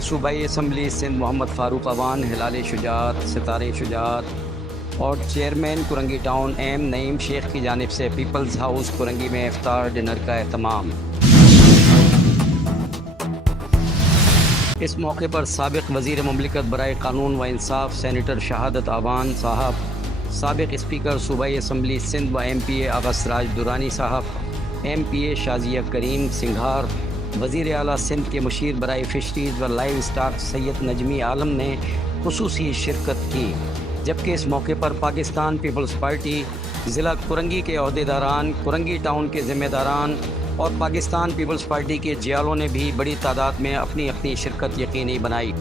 صوبائی اسمبلی سندھ محمد فاروق اوان، ہلال شجاعت، ستارے شجاعت اور چیئرمین کرنگی ٹاؤن ایم نعیم شیخ کی جانب سے پیپلز ہاؤس کرنگی میں افطار ڈنر کا اہتمام۔ اس موقع پر سابق وزیر مملکت برائے قانون و انصاف سینیٹر شہادت اوان صاحب، سابق اسپیکر صوبائی اسمبلی سندھ و ایم پی اے آغا سراج درانی صاحب، ایم پی اے شازیہ کریم سنگھار، وزیر اعلیٰ سندھ کے مشیر برائے فشریز و لائیو اسٹاک سید نجمی عالم نے خصوصی شرکت کی، جبکہ اس موقع پر پاکستان پیپلز پارٹی ضلع کرنگی کے عہدیداران، کرنگی ٹاؤن کے ذمہ داران اور پاکستان پیپلز پارٹی کے جیالوں نے بھی بڑی تعداد میں اپنی شرکت یقینی بنائی۔